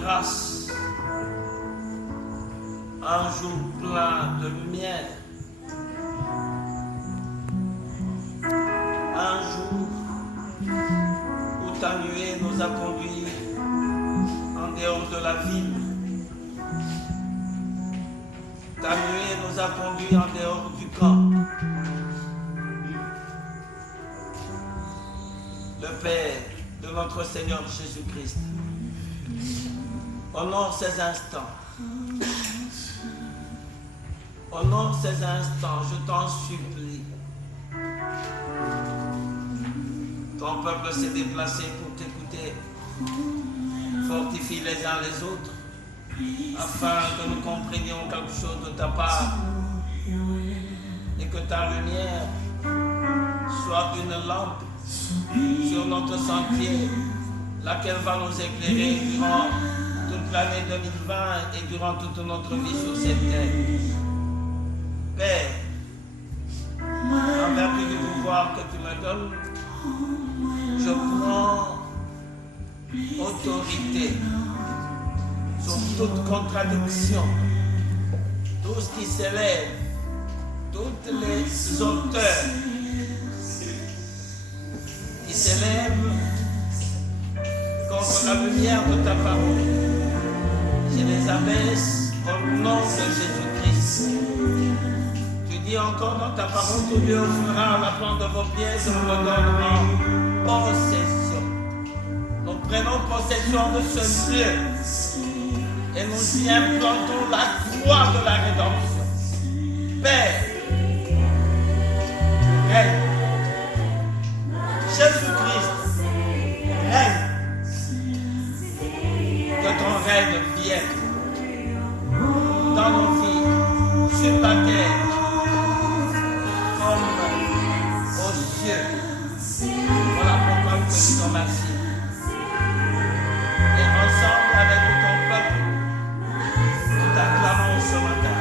grâce. Un jour plein de lumière. Un jour où ta nuée nous a conduits en dehors de la ville. Ta nuée nous a conduits en dehors du camp. Le Père de notre Seigneur Jésus-Christ, honore ces instants. Honore ces instants, je t'en supplie. Ton peuple s'est déplacé pour t'écouter. Fortifie les uns les autres, afin que nous comprenions quelque chose de ta part et que ta lumière soit une lampe sur notre sentier, laquelle va nous éclairer durant toute l'année 2020 et durant toute notre vie sur cette terre. Père, en vertu du pouvoir que tu me donnes, je prends autorité sur toute contradiction, tout ce qui s'élève, toutes les auteurs qui s'élèvent contre la lumière de ta parole. Je les abaisse au nom de Jésus-Christ. Tu dis encore dans ta parole, tout Dieu fera la plante de vos pieds et nous le donnerons possession. Nous prenons possession de ce lieu et nous y implantons la croix de la rédemption. Père, règne. Jésus-Christ, règne. Que ton règne vienne dans nos vies, sur la terre, comme aux cieux. Voilà pourquoi nous te disons merci. Et ensemble avec ton peuple, nous t'acclamons ce matin.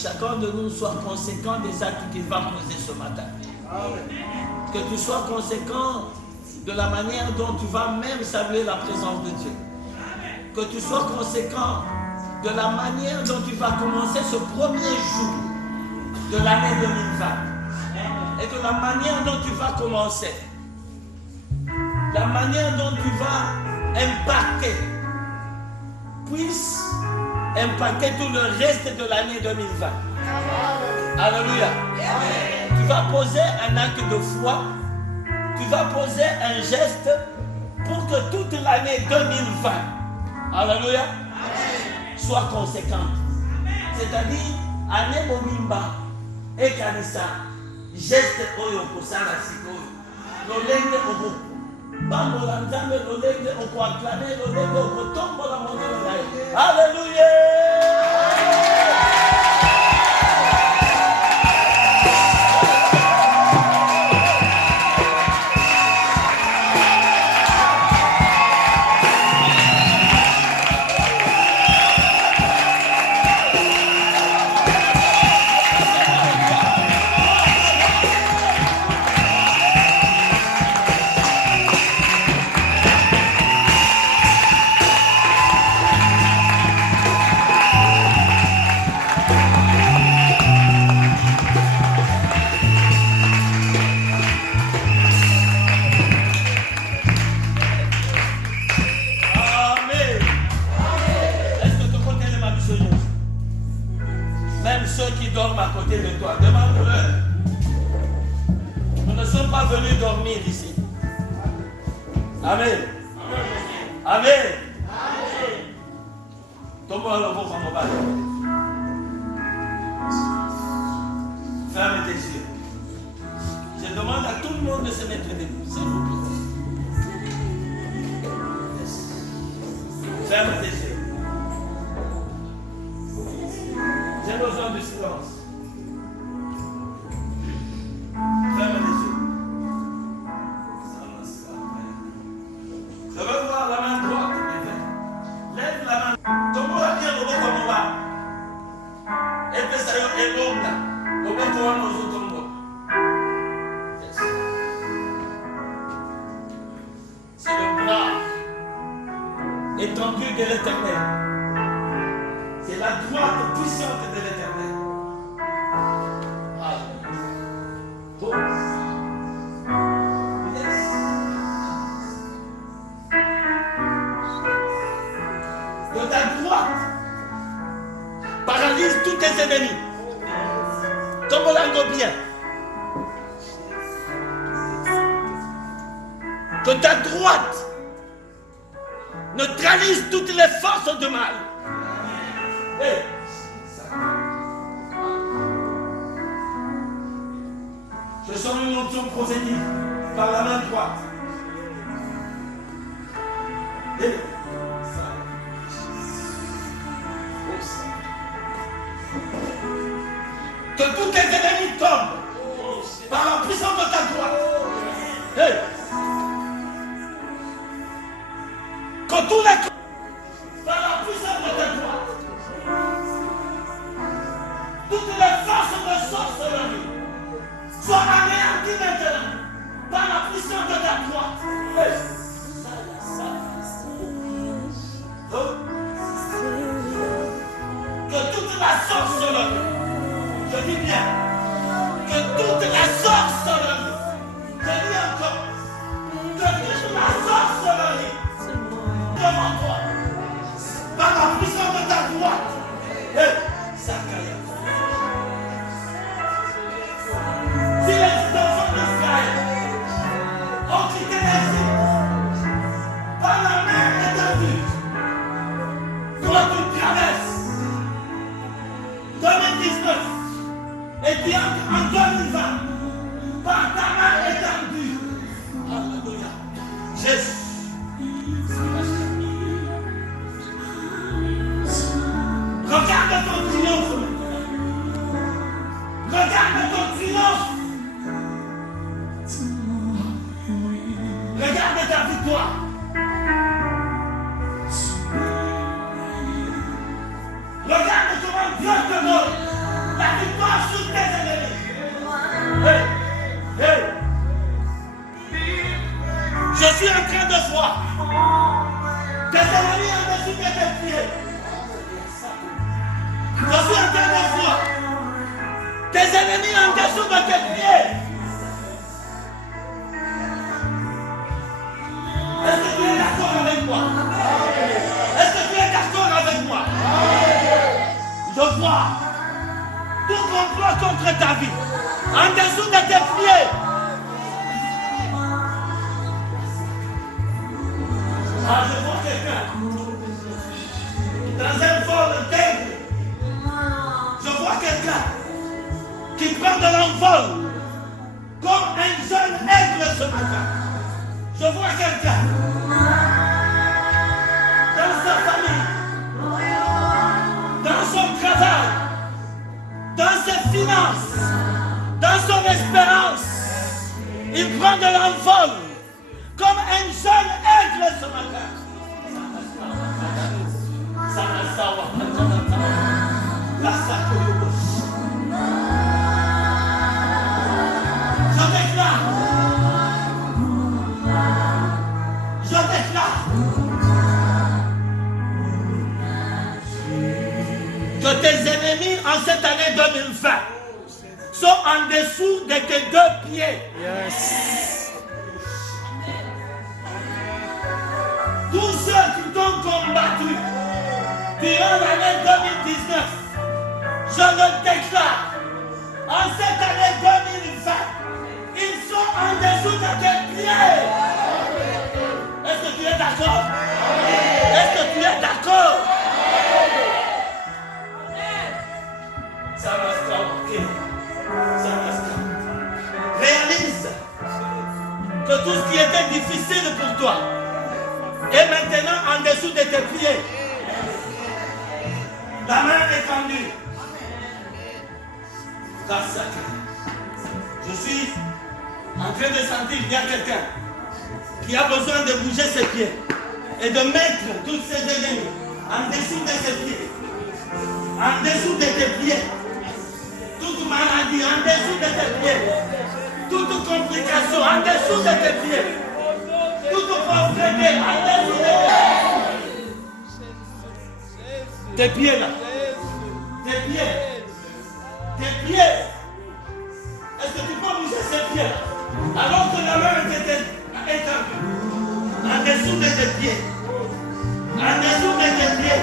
Chacun de nous soit conséquent des actes qu'il va poser ce matin. Que tu sois conséquent de la manière dont tu vas même saluer la présence de Dieu. Que tu sois conséquent de la manière dont tu vas commencer ce premier jour de l'année 2020. Et de la manière dont tu vas commencer. La manière dont tu vas impacter. Puisse impacter tout le reste de l'année 2020. Alléluia. Tu vas poser un acte de foi. Tu vas poser un geste pour que toute l'année 2020, alléluia, soit conséquente. C'est-à-dire, année momimba et kanisa, geste oyo kosala sikoyo. Lolenge obo. Bambola nzambe lolenge okoaklame lolenge okotombola monene na ye. Alléluia. À côté de toi, demande-leur. Nous ne sommes pas venus dormir ici. Amen. Amen. Tombe-moi le vôtre en mobile. Ferme tes yeux. Je demande à tout le monde de se mettre debout, s'il vous plaît. Ferme tes yeux. J'ai besoin de silence. Ferme les yeux. étendue de l'Éternel. C'est la droite puissante de l'Éternel. Oh. Yes. Que ta droite paralyse tous tes ennemis. Comme on l'entend bien. Que ta droite neutralise toutes les forces de mal. Hey. Je sens une onction prophétique par la main droite. Hey. Que tous tes ennemis tombent par la puissance de ta droite. Hey. Que tous les par la puissance de ta droite, toutes les forces de sorcellerie soient anéanties maintenant par la puissance de ta droite. Hey. Que toute la sorcellerie, je dis bien, que toute la sorcellerie, je dis encore, que toute la sorcellerie devant toi, par la puissance de ta droite, hey, si les enfants d'Israël ont quitté l'Égypte par la mer étendue, toi tu traverses 2019 et tu entres en 2020 par ta main étendue. Alléluia. Jésus. Regarde ton triomphe. Regarde ton triomphe. Regarde ta victoire. Regarde comment Dieu te donne la victoire sur tes ennemis. Hey, hey. Je suis en train de voir tes ennemis en dessous de tes pieds. Je suis en train de voir tes ennemis en dessous de tes pieds. Est-ce que tu es d'accord avec moi? Est-ce que tu es d'accord avec moi? Je vois tout complot contre ta vie en dessous de tes pieds. Ah, je vois quelqu'un dans un vol d'aigle. Je vois quelqu'un qui prend de l'envol comme un jeune aigle ce matin. Je vois quelqu'un dans sa famille, dans son travail, dans ses finances, dans son espérance. Il prend de l'envol comme un jeune aigle ce matin. Je déclare que tes ennemis en cette année 2020 sont en dessous de tes 2 pieds. Yes. Tous ceux qui t'ont combattu durant l'année 2019, je le déclare, en cette année 2020, ils sont en dessous de tes pieds. Est-ce que tu es d'accord? Est-ce que tu es d'accord? Ça va se calmer. Ça va se calmer. Réalise que tout ce qui était difficile pour toi est maintenant en dessous de tes pieds. La main est tendue. Je suis en train de sentir qu'il y a quelqu'un qui a besoin de bouger ses pieds et de mettre tous ses ennemis en dessous de ses pieds. En dessous de tes pieds. Toute maladie en dessous de tes pieds. Toute complication en dessous de tes pieds. Toute pauvreté en dessous de tes pieds. Tes pieds là. Tes pieds. Tes pieds. Est-ce que tu peux bouger ces pieds là? Alors que la main était étendue. En dessous de tes pieds. En dessous de tes pieds.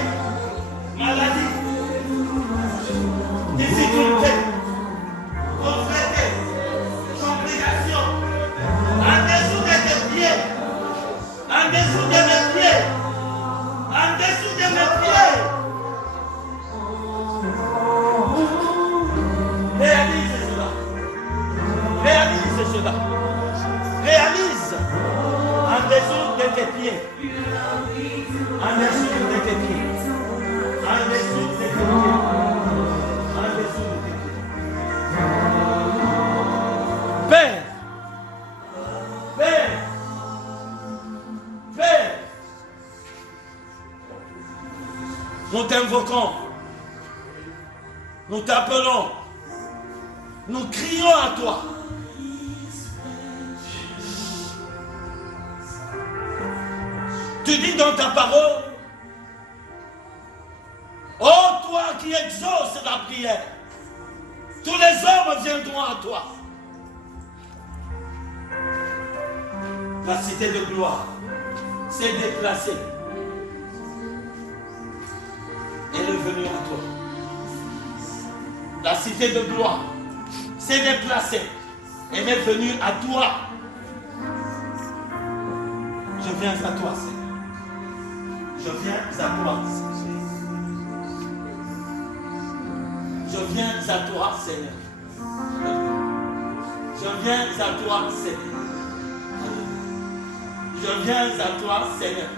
Maladie. Difficulté. Pauvreté. Complication. En dessous de tes pieds. En dessous de mes pieds. En dessous de mes pieds. Réalise cela. Réalise cela. Réalise. En dessous de tes pieds. En dessous de tes pieds. En dessous de tes pieds. En dessous de tes pieds. Père. Père. Père. Nous t'invoquons. Nous t'appelons. Nous crions à toi. Tu dis dans ta parole, ô toi qui exauces la prière, tous les hommes viendront à toi. La cité de gloire s'est déplacée. Elle est venue à toi. La cité de gloire s'est déplacée. Elle est venue à toi. Je viens à toi, Seigneur. Je viens à toi, Seigneur. Je viens à toi, Seigneur. Je viens à toi, Seigneur. Je viens à toi, Seigneur.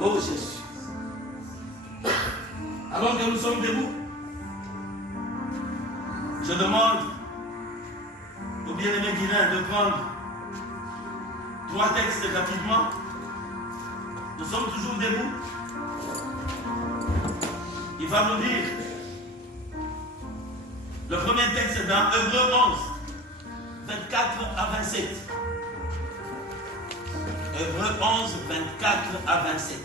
Oh Jésus. Alors que nous sommes debout, je demande au bien-aimé Guilain de prendre 3 textes rapidement. Nous sommes toujours debout. Il va nous dire le premier texte dans Hébreux 11, 24 à 27. Hébreux 11, 24 à 27.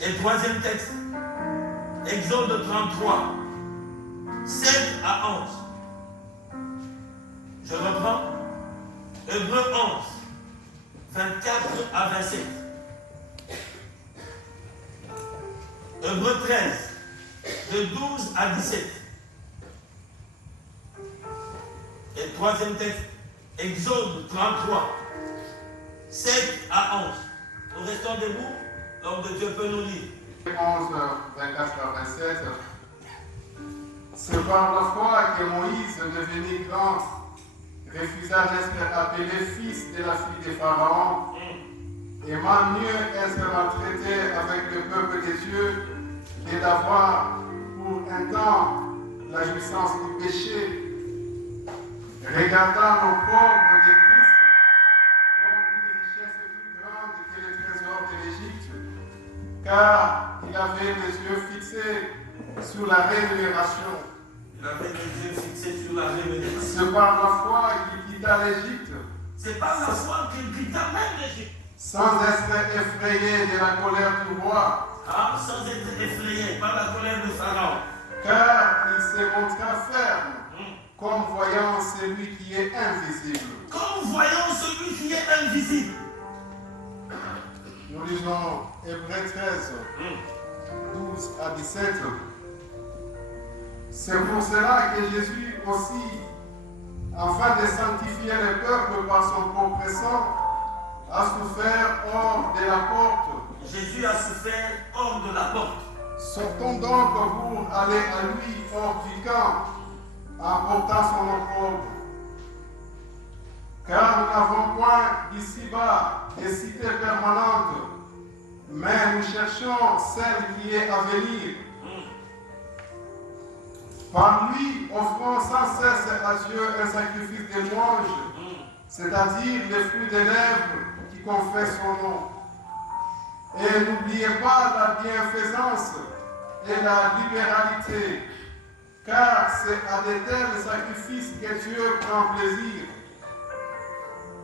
Et le troisième texte, Exode 33, 7 à 11. Je reprends. Hébreux 11, 24 à 27. Hébreux 13, de 12 à 17. Et le troisième texte, Exode 33, 7 à 11. Nous restons debout, l'homme de Dieu peut nous lire. 11, 24 à 27. C'est par la foi que Moïse, devenu grand, refusa d'être appelé fils de la fille de Pharaon, aimant mieux être maltraité avec le peuple de Dieu que d'avoir pour un temps la jouissance du péché, regardant nos pauvres de Christ comme une richesse plus grande que le trésor de l'Égypte, car il avait les yeux fixés sur la rémunération. Il avait les yeux fixés sur la rémunération. C'est par la foi qu'il quitta l'Égypte. C'est par la foi qu'il quitta même l'Égypte. Sans être effrayé de la colère du roi. Sans être effrayé par la colère de Pharaon. Car il se montra ferme, comme voyant celui qui est invisible. Comme voyant celui qui est invisible. Nous lisons Hébreux 13, 12 à 17. C'est pour cela que Jésus aussi, afin de sanctifier le peuple par son propre sang, a souffert hors de la porte. Jésus a souffert hors de la porte. Sortons donc pour aller à lui hors du camp, en portant son opprobre. Car nous n'avons point d'ici-bas des cités permanentes, mais nous cherchons celle qui est à venir. Par lui, offrons sans cesse à Dieu un sacrifice de louange, c'est-à-dire les fruits des lèvres qui confessent son nom. Et n'oubliez pas la bienfaisance et la libéralité, car c'est à de tels sacrifices que Dieu prend plaisir.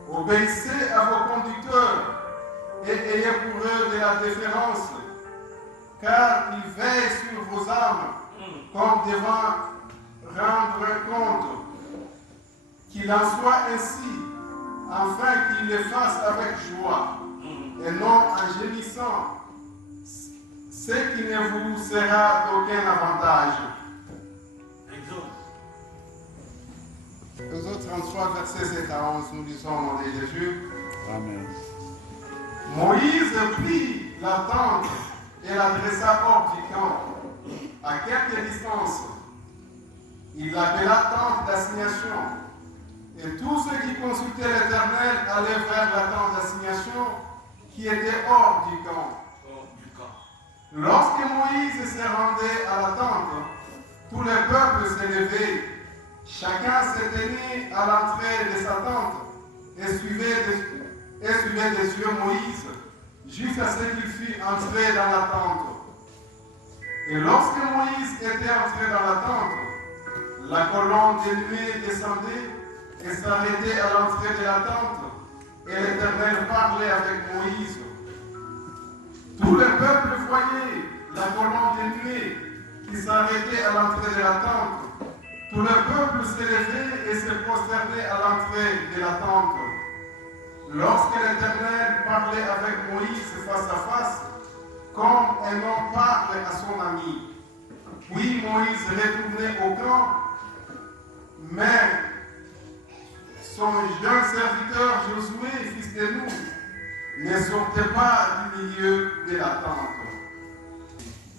Obéissez à vos conducteurs et ayez pour eux de la déférence, car ils veillent sur vos âmes comme devant rendre compte. Qu'il en soit ainsi, afin qu'ils le fassent avec joie et non en gémissant, ce qui ne vous sera d'aucun avantage. Exode 33, versets 7 à 11, nous lisons au nom de Jésus. Amen. Moïse prit la tente et la dressa hors du camp, à quelque distance. Il l'appela tente d'assignation. Et tous ceux qui consultaient l'Éternel allaient vers la tente d'assignation qui était hors du camp. Lorsque Moïse se rendait à la tente, tout le peuple s'élevait. Chacun se tenait à l'entrée de sa tente et suivait des yeux Moïse jusqu'à ce qu'il fût entré dans la tente. Et lorsque Moïse était entré dans la tente, la colonne de nuée descendait et s'arrêtait à l'entrée de la tente, et l'Éternel parlait avec Moïse. Tout le peuple voyait la colonne de nuée qui s'arrêtait à l'entrée de la tente. Tout le peuple s'élevait et se prosternait à l'entrée de la tente. Lorsque l'Éternel parlait avec Moïse face à face, comme un homme parle à son ami. Puis Moïse retournait au camp, mais son jeune serviteur Josué, fils de Nun, ne sortait pas du milieu de la tente.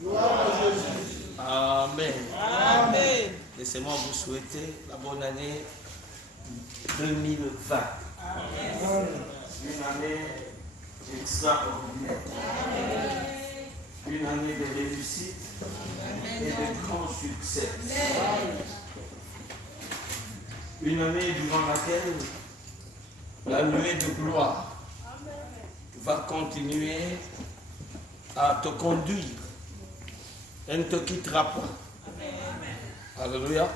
Gloire à Jésus. Amen. Amen. Laissez-moi vous souhaiter la bonne année 2020. Amen. Une année extraordinaire. Amen. Une année de réussite et de grand succès. Amen. Une année durant laquelle la nuée de gloire va continuer à te conduire. Elle ne te quittera pas. Alléluia.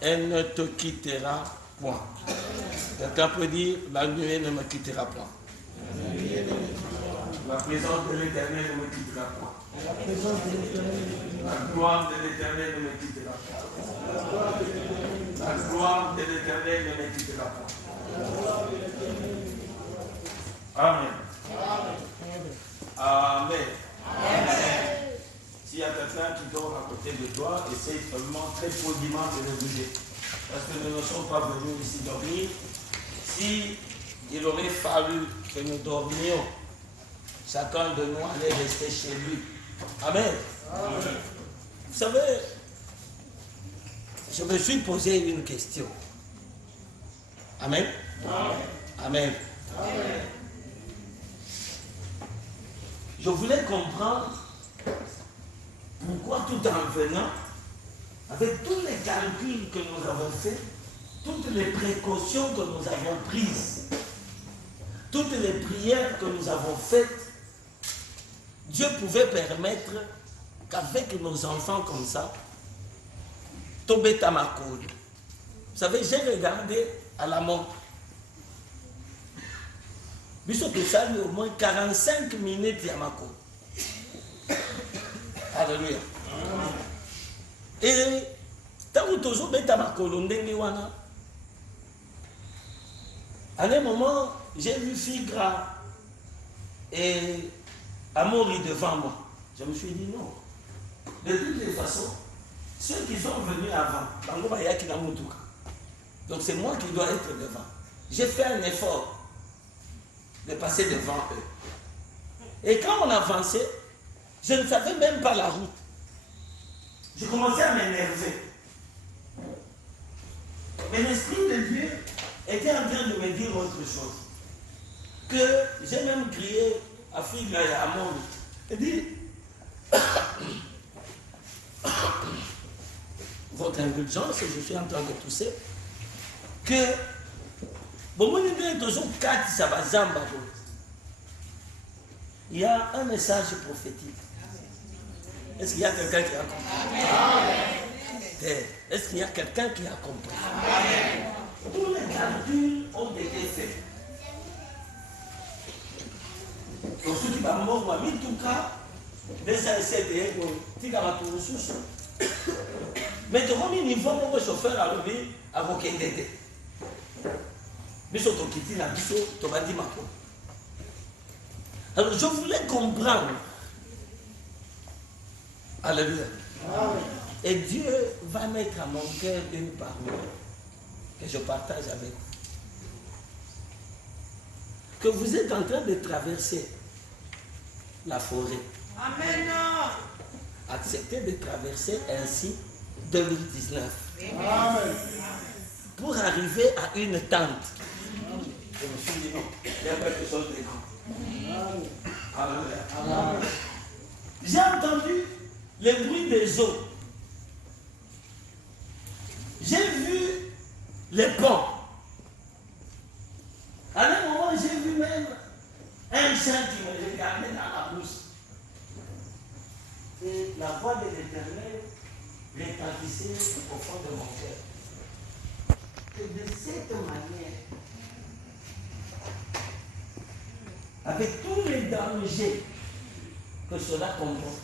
Elle ne te quittera point. Quelqu'un peut dire, la nuée ne me quittera point. La présence de l'Éternel ne me quittera point. La gloire de l'Éternel ne me quittera pas. La gloire de l'Éternel ne me quittera pas. Amen. Amen. S'il y a quelqu'un qui dort à côté de toi, essaye seulement très poliment de le bouger. Parce que nous ne sommes pas venus ici dormir. Si il aurait fallu que nous dormions, chacun de nous allait rester chez lui. Amen. Amen. Vous savez, je me suis posé une question. Amen. Amen. Amen. Amen. Je voulais comprendre pourquoi tout en venant, avec tous les calculs que nous avons faits, toutes les précautions que nous avons prises, toutes les prières que nous avons faites, Dieu pouvait permettre qu'avec nos enfants comme ça, tomber à ma côte. Vous savez, j'ai regardé à la montre. Bisous que ça eu au moins 45 minutes à ma côte. Alléluia. Et tant que toujours bêta ma colonne wana. À un moment, j'ai vu Figra et Amaury devant moi. Je me suis dit non. De toutes les façons, ceux qui sont venus avant, donc c'est moi qui dois être devant. J'ai fait un effort de passer devant eux. Et quand on avançait, je ne savais même pas la route. Je commençais à m'énerver. Mais l'Esprit de Dieu était en train de me dire autre chose. Que j'ai même crié à Figra et à Amaury. Il dit, votre indulgence, je suis en train de tousser, que bon, toujours 4 Sabazamba. Il y a un message prophétique. Est-ce qu'il y a quelqu'un qui a compris? terre. Est-ce qu'il y a quelqu'un qui a compris? Amen. Tous les calculs ont été faits. Donc, ceux qui vont mourir, en tout cas, les ancêtres, qui vont tout sous. Mais tu vois, il faut que le chauffeur a levé à vos quintés. Mais sur ton kiti, la biso, tu vas dire ma peau. Alors, je voulais comprendre. Alléluia. Et Dieu va mettre à mon cœur une parole que je partage avec vous. Que vous êtes en train de traverser la forêt. Amen. Acceptez de traverser ainsi 2019. Amen. Pour arriver à une tente. Je me suis dit non, il y a quelque chose de grand. Alléluia. J'ai entendu le bruit des eaux. J'ai vu les ponts. À un moment, j'ai vu même un chien qui me regardait dans la bouche. Et la voix de l'Éternel retentissait au fond de mon cœur. Que de cette manière, avec tous les dangers que cela comporte,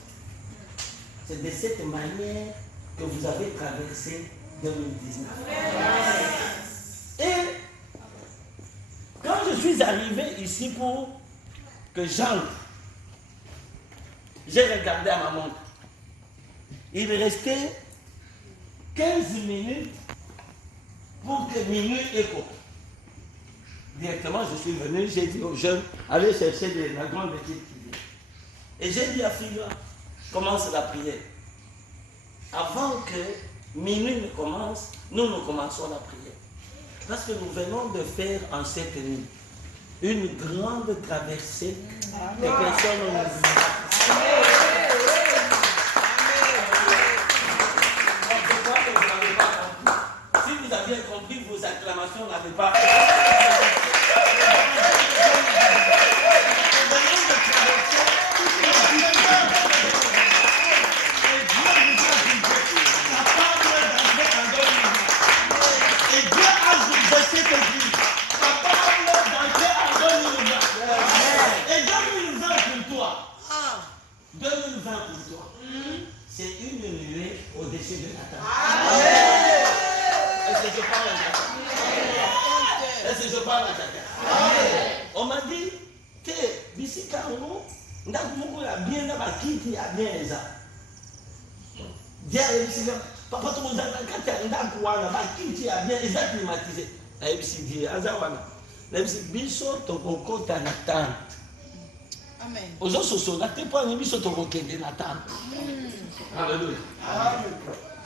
c'est de cette manière que vous avez traversé 2019. Et quand je suis arrivé ici pour que j'entre, j'ai regardé à ma montre. Il restait 15 minutes pour que minuit écho. Directement, je suis venu, j'ai dit aux jeunes, allez chercher la grande équipe qui vient. Et j'ai dit à Philippe, commence la prière. Avant que minuit ne commence, nous commençons la prière. Parce que nous venons de faire en cette nuit une grande traversée de personnes au monde. Si vous aviez compris, vos acclamations n'avaient pas. On m'a dit que d'ici Carlo, nous avons bien dans ma kiti à bien ça. Papa, tout le monde a ma kiti à bien ça climatisé. Et puis, dit Azawana. Et puis, biso to kokota na tante. Amen. Aux autres sont là, tu pas biso to kokende na tante. Alléluia.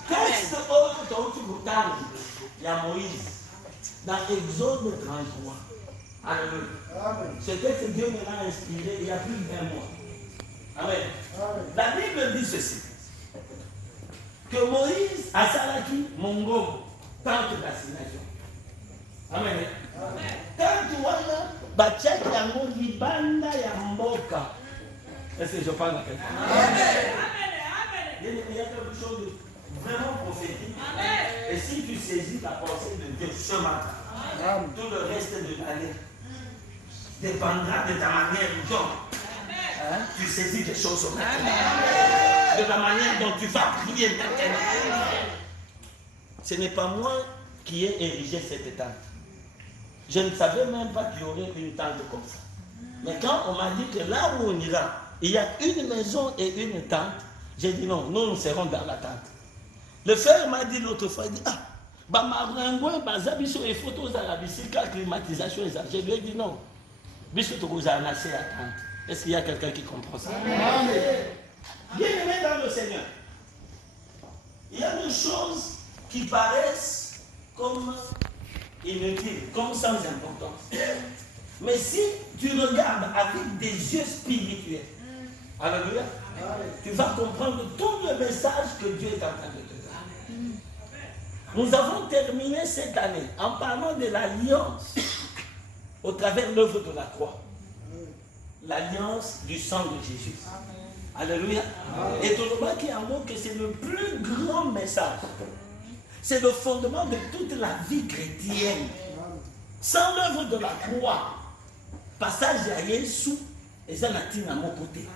Texte autre to ukutana ya Moïse dans Exode 33. Alléluia. Ce texte Dieu me l'a inspiré il y a plus de 20 mois. Amen. La Bible dit ceci. Que Moïse a salaki mongo tente d'assignation. Amen. Tente wana bachaki yango libanda ya mboka. Est-ce que je parle à quelqu'un? Amen. Il y a quelque chose de vraiment prophétique. Et si tu saisis la pensée de Dieu ce matin, tout le reste de l'année dépendra de ta manière dont tu saisis des choses au maintenant. De la manière dont tu vas prier maintenant. Ce n'est pas moi qui ai érigé cette tente. Je ne savais même pas qu'il y aurait une tente comme ça. Mais quand on m'a dit que là où on ira, il y a une maison et une tente, j'ai dit non, nous serons dans la tente. Le frère m'a dit l'autre fois, il dit, il faut tous à la climatisation. Je lui ai dit non. Est-ce qu'il y a quelqu'un qui comprend ça? Bien aimé dans le Seigneur, il y a des choses qui paraissent comme inutiles, comme sans importance. Mais si tu regardes avec des yeux spirituels, alléluia, tu vas comprendre tout le message que Dieu est en train de te donner. Nous avons terminé cette année en parlant de l'alliance au travers de l'œuvre de la croix. L'alliance du sang de Jésus. Alléluia. Et tout le monde qui en mot que c'est le plus grand message. C'est le fondement de toute la vie chrétienne. Sans l'œuvre de la croix, passage à Yesu, et ça n'a à mon côté.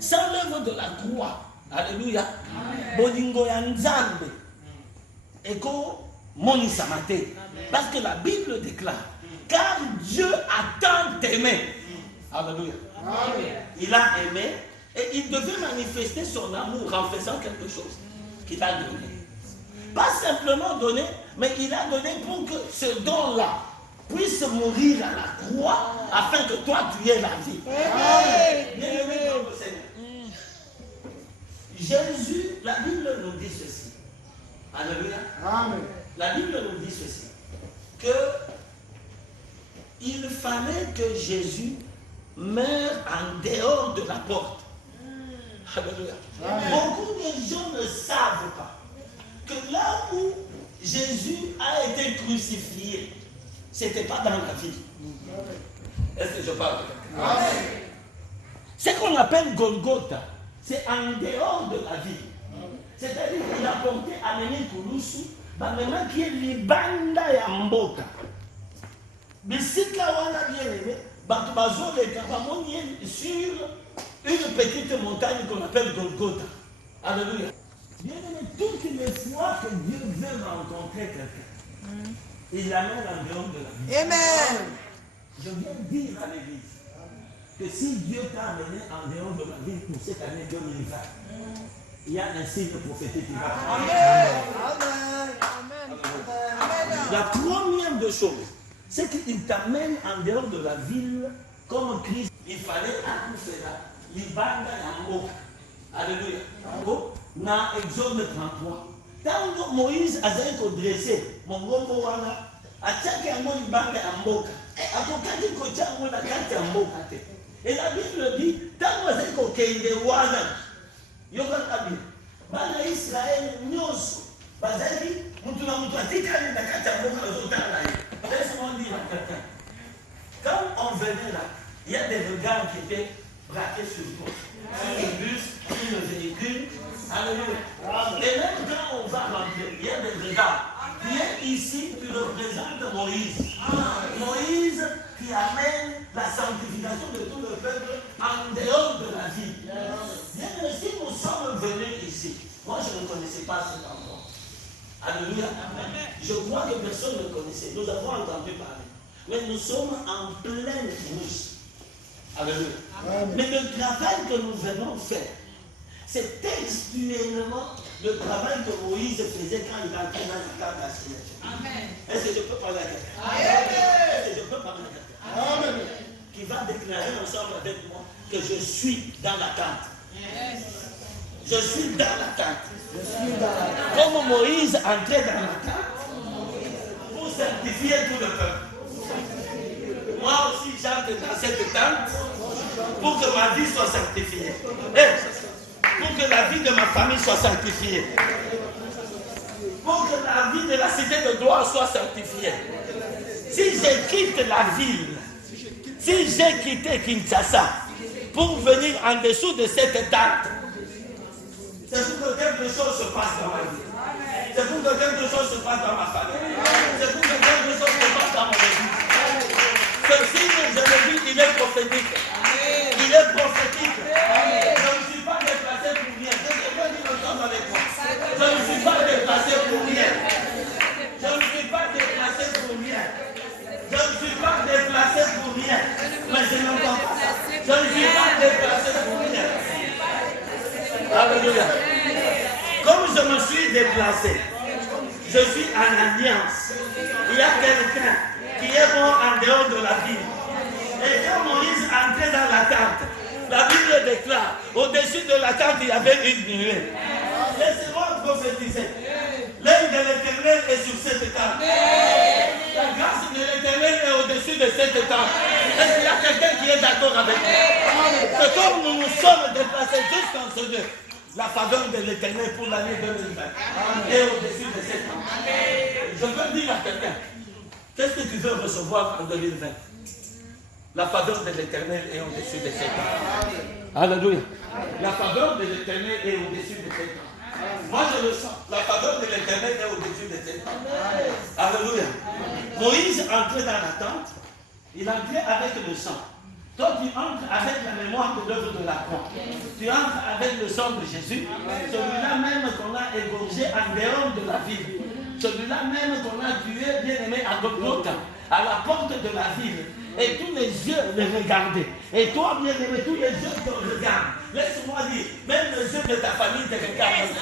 Sans l'œuvre de la croix, alléluia, bolingo ya nzambe, eko moni samate. Parce que la Bible déclare, car Dieu a tant aimé. Alléluia. Il a aimé et il devait manifester son amour en faisant quelque chose qu'il a donné. Pas simplement donné, mais il a donné pour que ce don-là puisse mourir à la croix afin que toi tu aies la vie. Bien-aimé dans le Seigneur. Jésus, la Bible nous dit ceci. Alléluia. Amen. La Bible nous dit ceci. Que il fallait que Jésus meure en dehors de la porte. Alléluia. Beaucoup de gens ne savent pas que là où Jésus a été crucifié, ce n'était pas dans la ville. Est-ce que je parle? Ce qu'on appelle Golgotha, c'est en dehors de la ville. C'est-à-dire qu'il a porté à Méné Kouloussou, maintenant qui est Libanda ya Mboka. Mais si Kawana bien aimé, Batubazo les Kabamon sur une petite montagne qu'on appelle Golgotha. Alléluia. Bien aimé, toutes les fois que Dieu veut rencontrer quelqu'un, il l'amène en dehors de la vie. Amen. Je viens dire à l'église que si Dieu t'a amené en dehors de la ville pour cette année 2020, il y a un signe prophétique qui va arriver. La première des choses, c'est qu'il t'amène en dehors de la ville comme Christ. Il fallait accoucher là. Libanda Yambo. Alléluia. Dans Exode 33. Quand Moïse a été dressé, mon gombo wana, a tchaké à mon Libanda Yamboka. A kokaki kocha mon la carte Yamboka. Et la Bible dit, tant que vous êtes kokeinde wana, yokaka bi. Bana Israël nyos. Bazali, mutuna mutuatika ni nakata Yamboka ozotala. Laisse-moi dire à quelqu'un. Quand on venait là, il y a des regards qui étaient braqués sur toi. Sur le bus, sur le véhicule. Alléluia. Et même quand on va rentrer, il y a des regards. Viens ici, tu représentes Moïse. Moïse qui amène la sanctification de tout le peuple en dehors de la vie. Bien, si nous sommes venus ici, moi je ne connaissais pas cet endroit. Alléluia. Je crois que personne ne le connaissait. Nous avons entendu parler. Mais nous sommes en pleine brousse. Alléluia. Mais le travail que nous venons faire, c'est textuellement le travail que Moïse faisait quand il entrait dans la tente d'assignation. Est-ce que je peux parler à quelqu'un? Est-ce que je peux parler à quelqu'un? Qui va déclarer ensemble avec moi que je suis dans la tente. Je suis dans la tente. Comme Moïse entrait dans la tente pour sanctifier tout le peuple. Moi aussi j'entre dans cette tente pour que ma vie soit sanctifiée. Pour que la vie de ma famille soit sanctifiée. Pour que la vie de la cité de gloire soit sanctifiée. Si je quitte la ville, si j'ai quitté Kinshasa pour venir en dessous de cette tente, c'est pour que quelque chose se passe dans ma vie. C'est pour que quelque chose se passe dans ma famille. C'est pour que quelque chose se passe dans mon église. Ce signe, je le dis, il est prophétique. Il est prophétique. Je ne suis pas déplacé pour rien. Je ne sais pas dire ensemble avec moi. Je ne suis pas déplacé pour rien. Je ne suis pas déplacé pour rien. Je ne suis pas déplacé pour rien. Mais je n'entends pas ça. Je ne suis pas déplacé pour rien. Alléluia. Comme je me suis déplacé, je suis en alliance. Il y a quelqu'un qui est mort en dehors de la ville. Et quand Moïse entrait dans la tente, la Bible déclare, au-dessus de la tente, il y avait une nuée. Laissez-moi prophétiser. L'œil de l'Éternel est sur cette tente. La grâce de l'Éternel est au-dessus de cette tente. Est-ce qu'il y a quelqu'un qui est d'accord avec moi? Que comme nous nous sommes déplacés jusqu'en ce lieu, la faveur de l'Éternel pour l'année 2020 est au-dessus de cette tente. Je veux dire à quelqu'un, qu'est-ce que tu veux recevoir en 2020? La faveur de l'Éternel est au-dessus de cette tente. Alléluia. La faveur de l'Éternel est au-dessus de tes temps. Moi je le sens. La faveur de l'Éternel est au-dessus de tes temps. Alléluia. Moïse entrait dans la tente. Il entrait avec le sang. Toi, tu entres avec la mémoire de l'œuvre de la croix. Tu entres avec le sang de Jésus. Celui-là même qu'on a égorgé en dehors de la ville. Celui-là même qu'on a tué, bien aimé, à Golgotha, à la porte de la ville. Et tous les yeux le regardaient. Et toi, bien aimé, tous les yeux te regardent. Laisse-moi dire, même les yeux de ta famille te regardent.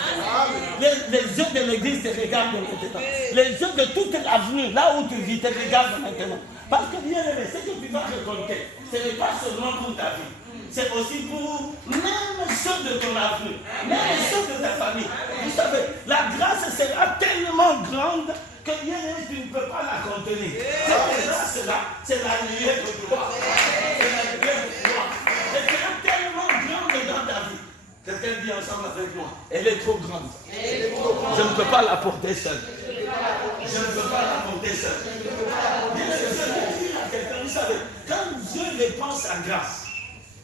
Les yeux de l'église te regardent maintenant. Les yeux de toute l'avenue, là où tu vis, te regardent maintenant. Parce que bien aimé, ce que tu vas récolter, ce n'est pas seulement pour ta vie. C'est aussi pour même ceux de ton avenir, même ceux de ta famille. Vous savez, la grâce sera tellement grande que bien aimé, tu ne peux pas la contenir. Cette grâce-là, c'est la nuée de gloire. C'est la nuée de gloire. Elle sera tellement grande dans ta vie. Quelqu'un dit ensemble avec moi, elle est trop grande. Je ne peux pas la porter seule. Je ne peux pas la porter seule. Je veux dire à quelqu'un, vous savez, quand Dieu dépense sa grâce,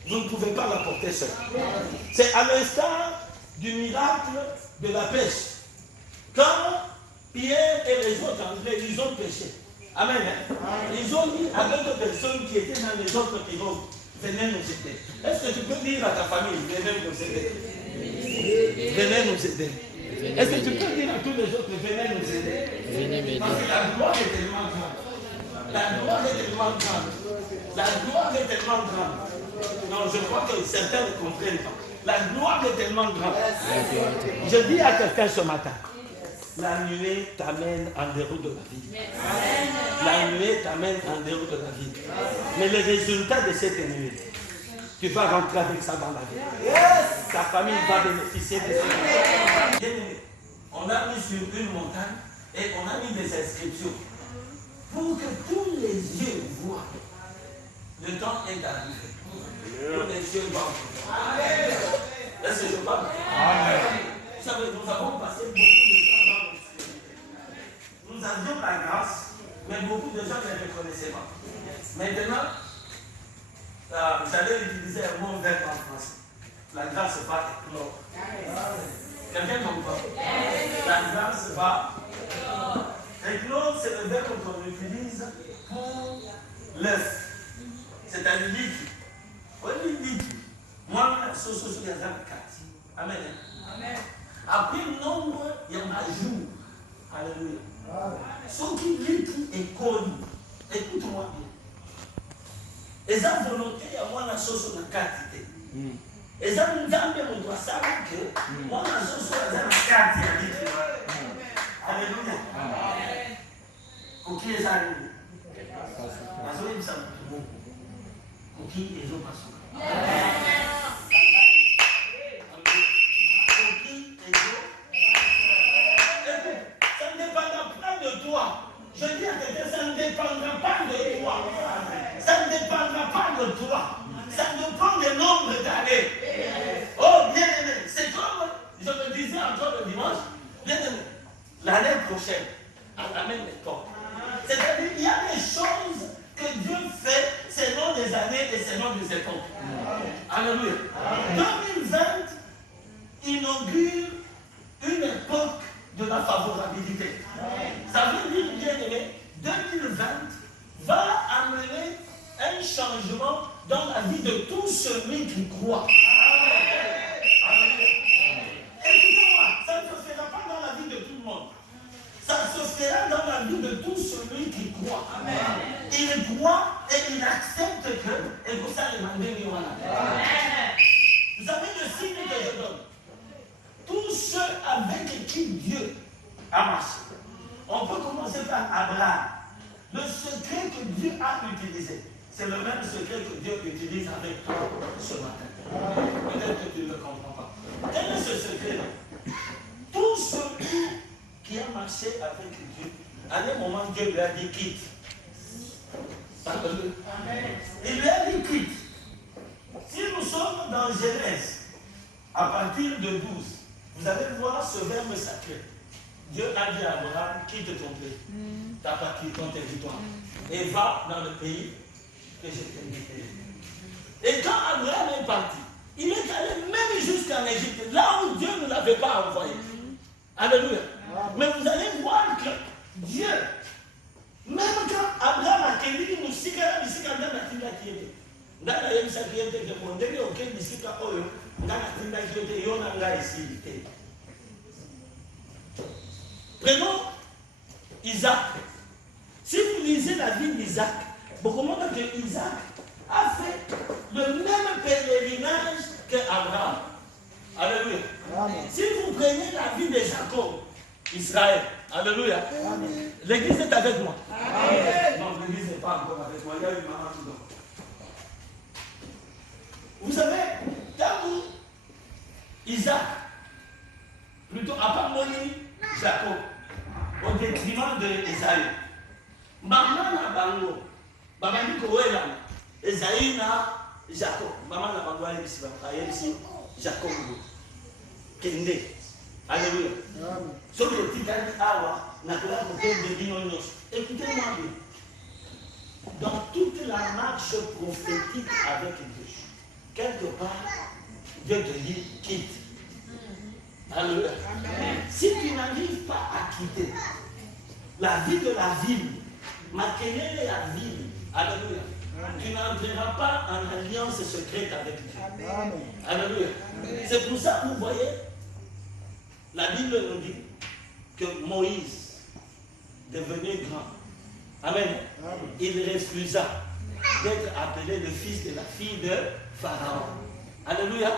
vous ne pouvez pas la porter seul. C'est à l'instar du miracle de la pêche. Quand Pierre et les autres André, ils ont pêché. Amen. Ils ont dit à d'autres personnes qui étaient dans les autres pirogues, venez nous aider. Est-ce que tu peux dire à ta famille, venez nous aider? Venez nous aider. Est-ce que tu peux dire à tous les autres, venez nous aider? Parce que la gloire est tellement grande. La gloire est tellement grande. La gloire est tellement grande. Non, je crois que certains ne comprennent pas. La gloire est tellement grande. Je dis à quelqu'un ce matin, la nuée t'amène en dehors de la vie. La nuée t'amène en dehors de la vie. Mais le résultat de cette nuée, tu vas rentrer avec ça dans la vie. Ta famille va bénéficier de cette nuée. On a mis sur une montagne et on a mis des inscriptions pour que tous les yeux voient. Le temps est arrivé. Pour les yeux voient. Est-ce que je parle? Vous savez, nous avons passé beaucoup de temps dans l'obscurité. Nous avions la grâce, mais beaucoup de gens ne reconnaissaient pas. Maintenant, j'allais utiliser un mot verbe en français. La grâce va éclore. Quelqu'un comprend? La grâce va éclore. Éclore, c'est le verbe qu'on utilise pour l'œuf. C'est-à-dire liquide. Oui, liquide. Moi, la sauce sur les quatre. Amen. Amen. Après nombre, il y a un jour. Alléluia. Ce qui liquide est connu. Écoute-moi bien. Et ça, volonté, il y a moi la sauce sur la quantité. Et ça, nous avons doit savoir que moi la sauce sur la quantité. Alléluia. Coquille est arrivé. La sauce est arrivée. Coquille est arrivée. Ça ne dépendra pas de toi. Je dis à quelqu'un, ça ne dépendra pas de toi. Ça ne dépendra pas de toi. Ça dépend du nombre d'années. Oh, bien aimé, c'est comme, je me disais encore le dimanche, bien aimé, l'année prochaine, à la même époque. C'est-à-dire qu'il y a des choses que Dieu fait selon les années et selon les époques. Alléluia. 2020 inaugure une époque de la favorabilité. Ça veut dire, bien aimé, 2020 va amener un changement dans la vie de tout celui qui croit. Écoutez-moi, ça ne se fera pas dans la vie de tout le monde. Ça se fera dans la vie de tout celui qui croit. Il croit et il accepte que, et vous savez, vous savez le signe que je donne. Tous ceux avec qui Dieu a marché. On peut commencer par Abraham. Le secret que Dieu a utilisé, c'est le même secret que Dieu utilise avec toi ce matin. Peut-être que tu ne le comprends pas. Quel est ce secret-là? Tout celui qui a marché avec Dieu, à un moment, Dieu lui a dit quitte. Il lui a dit quitte. Si nous sommes dans Genèse, à partir de 12, vous allez voir ce verbe sacré. Dieu a dit à Abraham, quitte ton pays, ta patrie, ton territoire, et va dans le pays que je t'ai dit. Et quand Abraham est parti, il est allé même jusqu'en Égypte, là où Dieu ne l'avait pas envoyé. Alléluia. Mais vous allez voir que Dieu, même quand Abraham a dit, nous sommes prenons Isaac. Si vous lisez la vie d'Isaac, beaucoup montrent que Isaac a fait le même pèlerinage qu'Abraham. Alléluia. Si vous prenez la vie de Jacob, Israël, alléluia. L'église est avec moi. Amen. Non, l'église n'est pas encore avec moi. Il y a une maman qui dort. Vous savez, quand vous, Isaac, plutôt à part Moïse, Jacob, au détriment d'Esaïe. Maman n'a bango. Maman dit que Esaïe n'a Jacob. Maman n'a bango ici. Jacob. Kende. Alléluia. Sauf le petit Dani Awa n'a pas de Bignonos. Écoutez-moi bien. Dans toute la marche prophétique avec Dieu, quelque part, Dieu te dit quitte. Alléluia. Si tu n'arrives pas à quitter la vie de la ville, quelle est la ville? Alléluia. Tu n'entreras pas en alliance secrète avec Dieu. Alléluia. C'est pour ça que vous voyez, la Bible nous dit que Moïse, devenu grand, Amen, il refusa d'être appelé le fils de la fille de Pharaon. Alléluia.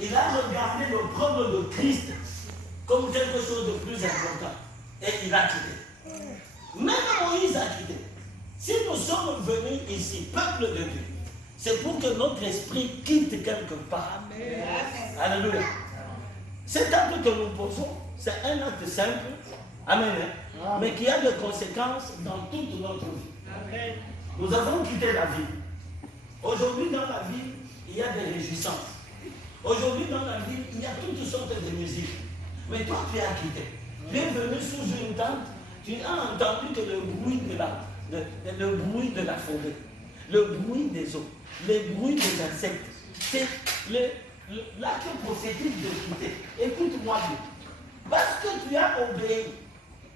Il a regardé le problème de Christ comme quelque chose de plus important. Et il a quitté. Même Moïse a quitté. Si nous sommes venus ici, peuple de Dieu, c'est pour que notre esprit quitte quelque part. Alléluia. Cet acte que nous posons, c'est un acte simple, amen, mais qui a des conséquences dans toute notre vie. Nous avons quitté la vie. Aujourd'hui, dans la vie, il y a des réjouissances. Aujourd'hui, dans la vie, il y a toutes sortes de musique. Mais toi, tu as quitté. Tu es venu sous une tente, tu as entendu que le bruit de la forêt, le bruit des eaux, le bruit des insectes, c'est l'acte prophétique de quitter. Écoute-moi bien. Parce que tu as obéi,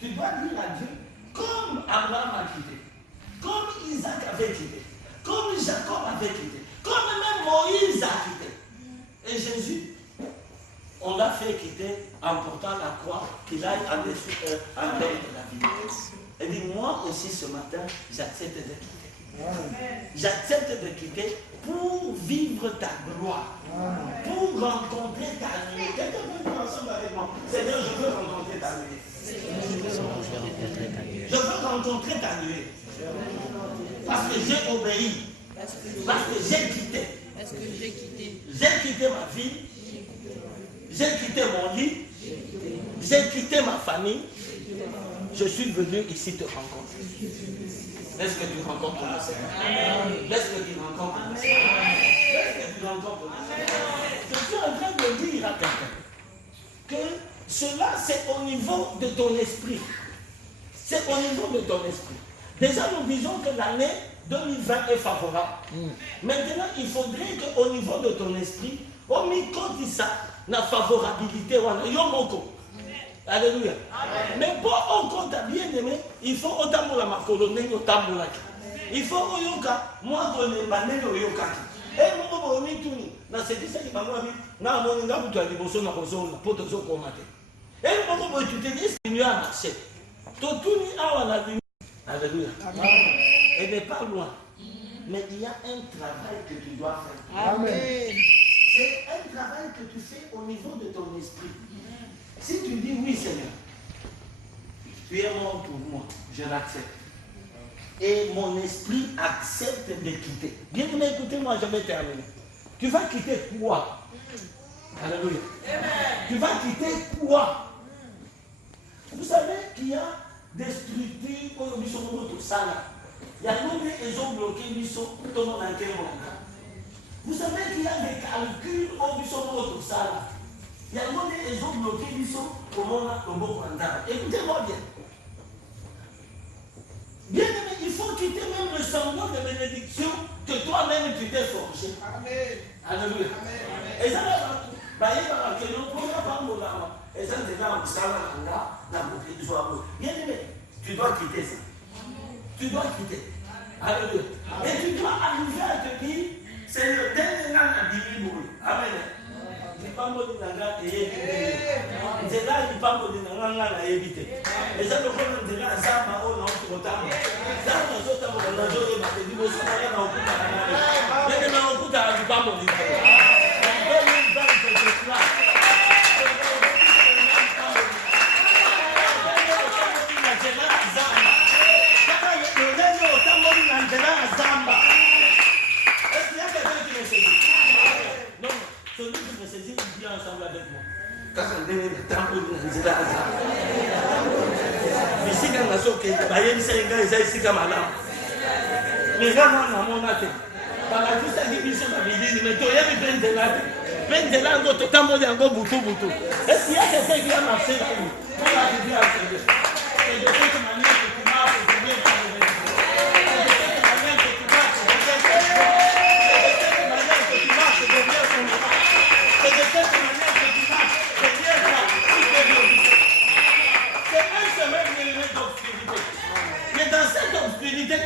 tu dois dire à Dieu, comme Abraham a quitté, comme Isaac avait quitté, comme Jacob avait quitté, comme même Moïse a quitté. Et Jésus, on l'a fait quitter en portant la croix, qu'il aille en dessous, en l'air de la vie. Et dit, moi aussi ce matin, j'accepte de quitter. J'accepte de quitter pour vivre ta gloire, pour rencontrer ta nuée. Quelqu'un peut dire ensemble avec moi, Seigneur, je veux rencontrer ta nuée. Je veux rencontrer ta nuée. Parce que j'ai obéi. Parce que j'ai quitté. J'ai quitté ma vie. J'ai quitté mon lit. J'ai quitté ma famille. Je suis venu ici te rencontrer. Laisse que tu rencontres le Seigneur. Laisse que tu rencontres le Seigneur. Laisse que tu rencontres le Seigneur. Je suis en train de dire à quelqu'un que cela, c'est au niveau de ton esprit. C'est au niveau de ton esprit. Déjà, nous disons que l'année 2020 est favorable. Maintenant, il faudrait qu'au niveau de ton esprit, on m'y compte ça, la favorabilité. Alléluia. Mais pour on compte bien aimé, il faut autant la macolonne, autant la. Il faut oyoka, moi on est mané oyoka. Et moi on est tout. Na c'est ça qui m'a dit. Na mon nga butu ali boso na kozona poto zo komate. Et moi on tu te dis qu'il y a marché. To tout ni awa na vie. Alléluia. Et n'est pas loin. Mais il y a un travail que tu dois faire. Amen. C'est un travail que tu fais au niveau de ton esprit. Si tu dis oui Seigneur, tu es mort pour moi, je l'accepte. Et mon esprit accepte de quitter. Bien aimé, écoutez-moi, je vais terminer. Tu vas quitter quoi? Alléluia. Tu vas quitter quoi? Vous savez qu'il y a des structures comme ils sont tout ça là. Il y a des gens bloqués, ils sont tout le monde. Vous savez qu'il y a des calculs comme ils sont tout ça là. Il y a des gens bloqués, ils sont au monde. Écoutez-moi bien. Bien aimé, il faut quitter même le semblant de bénédiction que toi-même tu t'es forgé. Amen. Alléluia. Et ça va. Tu dois quitter ça. Tu dois quitter. Alléluia. Et tu dois arriver à te dire, c'est le dernier an à 10 000 bruits. Amen. Et ça, le problème de la Zama, on a un programme. Zama, on ensemble avec moi. Quand on est dans le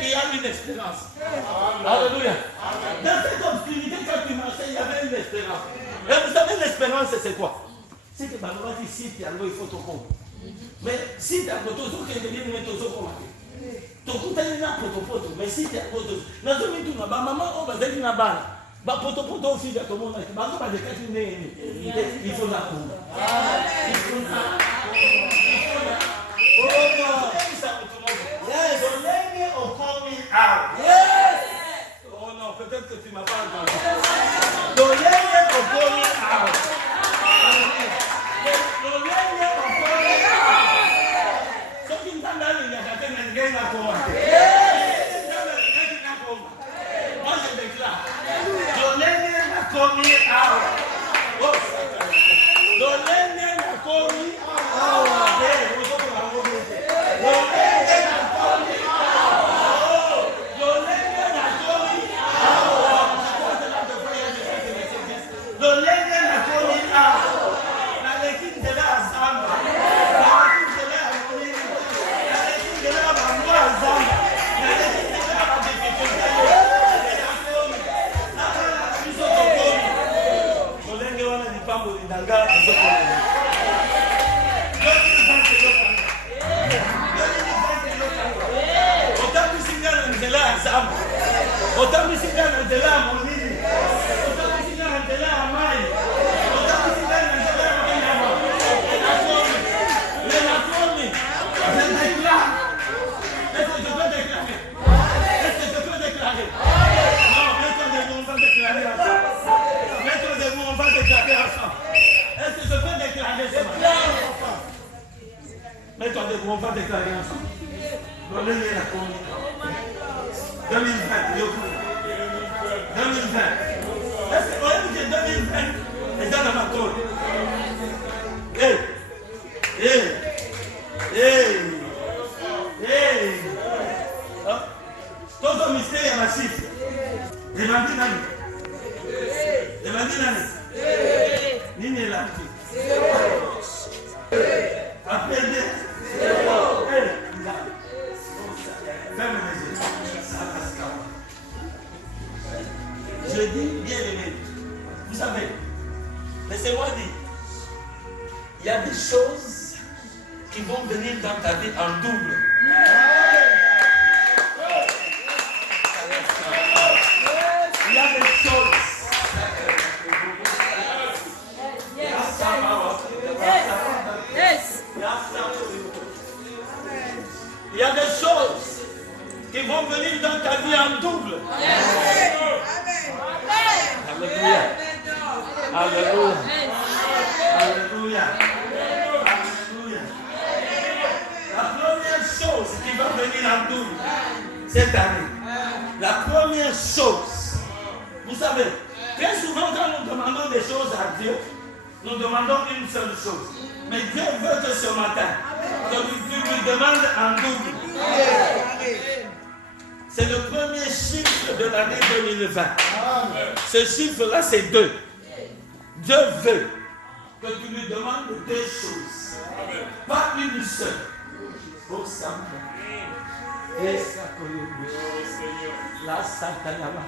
il y a une espérance. Alléluia. Dans cette obscurité, quand tu marchais, il y avait une espérance. Et vous savez, l'espérance, c'est quoi? C'est que Banoua dit si tu as l'eau, il faut te compte. Mais si tu as l'eau, tu as l'eau, tu as l'eau. Mais si tu as l'eau, maman, on va dire qu'il y a une balle. Aussi, il faut la coupe. Il faut la oh non! Yes! The lady are coming out. Yes! Oh non, peut-être que tu m'as pas entendu. The lady are coming out. The lady are coming out. So in Tanzania, il y a quelqu'un qui a commencé. Moi, je déclare. The lady are coming out. Oh, the lady are coming out. Mets-toi debout, on va déclarer ensemble. Donnez-lui la communion. 2020, 2020. Est-ce que vous avez dit 2020? Et dans la maton. Tout le mystère est massif. Demandez Nani. Nini est là. Appelez. Je dis bien aimé. Vous savez, laissez-moi dire, il y a des choses qui vont venir dans ta vie en double. Il y a des choses. Il y a des choses qui vont venir dans ta vie en double. Alléluia. Alléluia. Alléluia. Alléluia. La première chose qui va venir en double cette année, la première chose, vous savez, très souvent quand nous demandons des choses à Dieu, nous demandons une seule chose. Mais Dieu veut que ce matin, que tu lui demandes en double. C'est le premier chiffre de l'année 2020. Ce chiffre-là, c'est 2. Dieu veut que tu lui demandes deux choses. Pas une seule. Pour simple. Et ça la Satana va.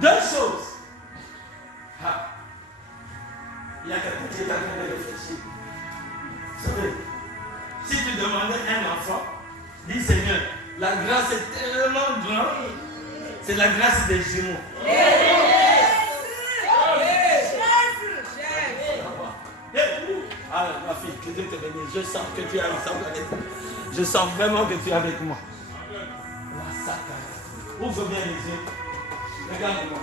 Deux choses. Ah. Il y a quelqu'un qui est en train de réfléchir. Vous savez, si tu demandais un enfant, dis Seigneur, la grâce est tellement grande, c'est la grâce des jumeaux. Ah, ma fille, que Dieu te bénisse. Je sens que tu es ensemble avec moi. Je sens vraiment que tu es avec moi. La Satana. Ouvre bien les yeux. Regarde-moi.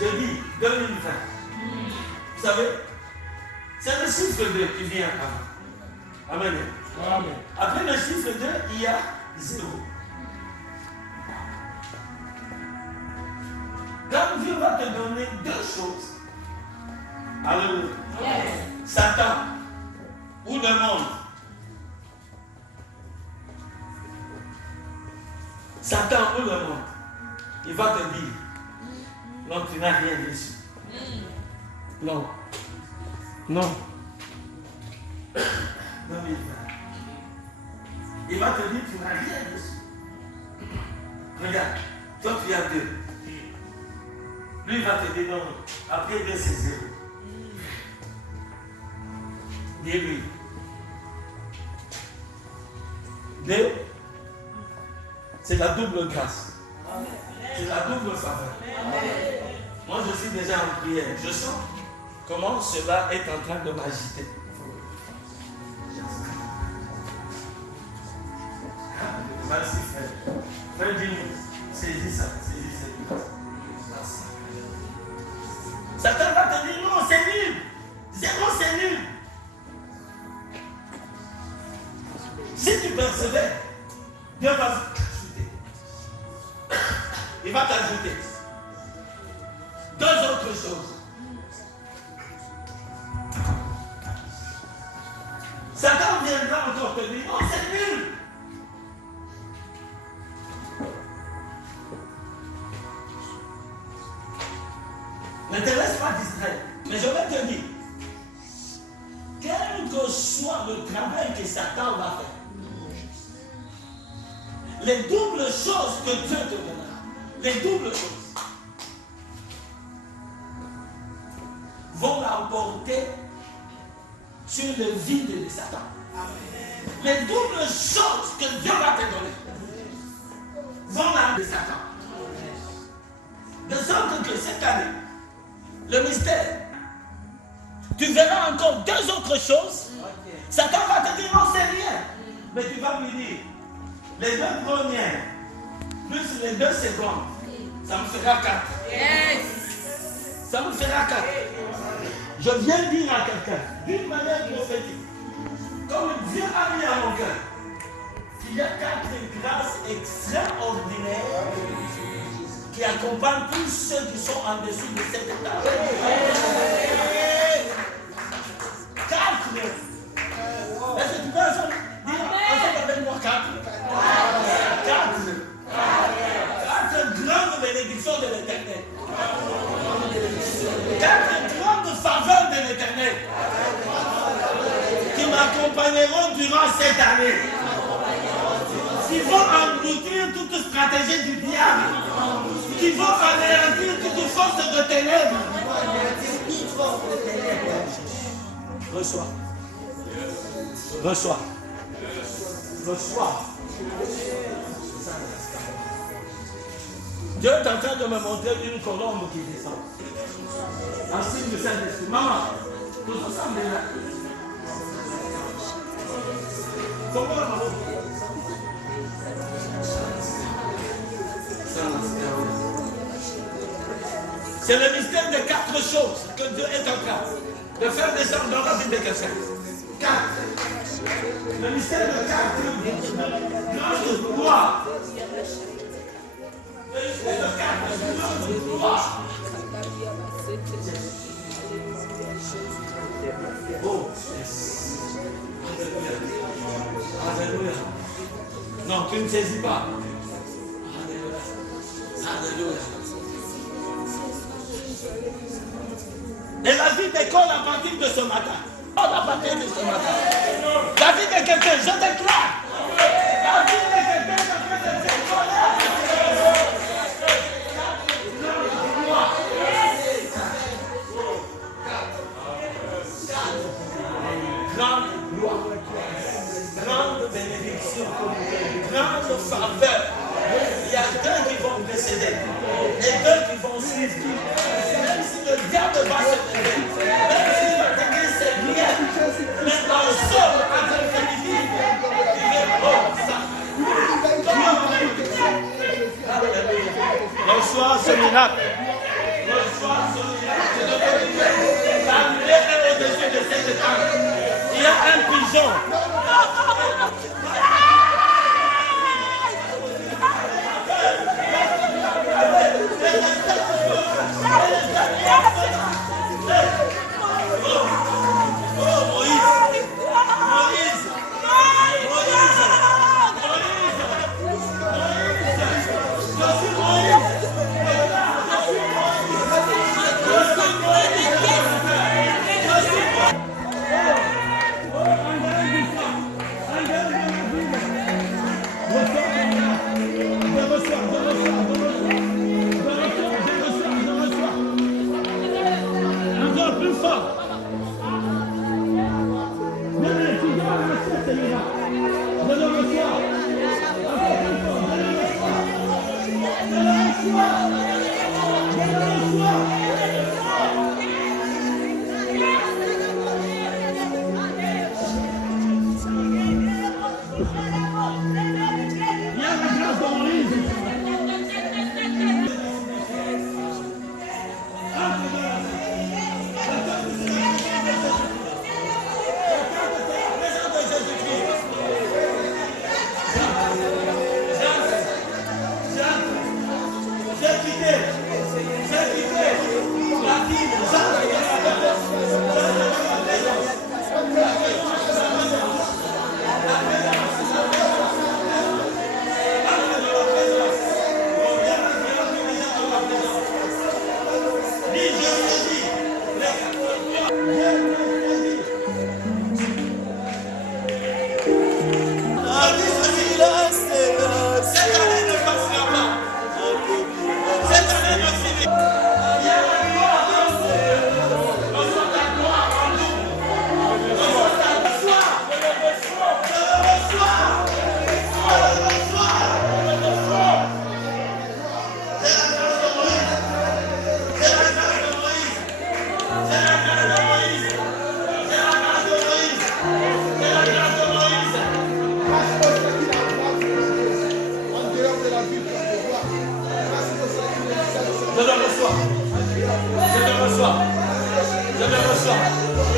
Je dis 2020. Vous savez, c'est le chiffre 2 qui vient avant. Amen. Amen. Après le chiffre 2, il y a 0. Quand Dieu va te donner deux choses, alléluia. Satan ou le monde. Satan ou le monde, il va te dire, non, tu n'as rien reçu. Non. Non. Non, il va te dire, tu n'as rien reçu. Regarde, toi tu as 2. Lui il va te dire, non, après 2 c'est 0. Dis-lui. 2, c'est la double grâce. C'est la double faveur. Moi, je suis déjà en prière. Je sens comment cela est en train de m'agiter. Merci, frère. Frère Jimmy, saisis ça. Saisis ça. Satan va te dire non, c'est nul. 0, c'est nul. Si tu persévères, Dieu va t'ajouter. Il va t'ajouter 2 autres choses. Satan viendra encore te dire, non, c'est nul. Ne te laisse pas distraire. Mais je vais te dire, quel que soit le travail que Satan va faire, les doubles choses que Dieu te donnera, les doubles choses, vont l'emporter sur le vide de Satan. Les doubles choses que Dieu va te donner vont l'emporter de Satan. De sorte que cette année, le mystère, tu verras encore 2 autres choses. Satan va te dire non, c'est rien. Mais tu vas lui dire, les 2 premières, plus les 2 secondes, ça me fera 4. Yes. Ça me fera 4. Je viens dire à quelqu'un, d'une manière prophétique, comme Dieu a mis à mon cœur, qu'il y a 4 grâces extraordinaires qui accompagnent tous ceux qui sont en dessous de cette étape. 4. Est-ce que tu peux ensemble dire ensemble avec moi 4? 4 grandes bénédictions de l'Éternel. 4 grandes faveurs de l'Éternel qui m'accompagneront durant cette année. Qui vont engloutir toute stratégie du diable. Qui vont anéantir toute force de ténèbres. Reçois. Reçois. Reçois. Dieu est en train de me montrer une colombe qui descend. En signe de Saint-Esprit. Maman, nous sommes là. Comment maman? C'est le mystère de 4 choses que Dieu est en train de faire descendre dans la vie de quelqu'un. 4. Le mystère de 4 grandes gloires. Le mystère de 4 grandes gloires. Oh, Alléluia. Non, tu ne saisis pas. Alléluia. Et la David décolle à partir de ce matin. À partir de ce matin. David est quelqu'un, je déclare. David est quelqu'un qui a fait des décoller. Grande gloire, grande bénédiction, grande faveur. Il y a deux qui vont précéder et deux qui vont suivre. Même si le diable va se lever, même si va attaquer ses prières, mais un seul avec l'individu, il est bon ça. Reçois ce miracle. Reçois ce miracle. La lumière est au-dessus de cette table. Il y a un pigeon. Je le reçois.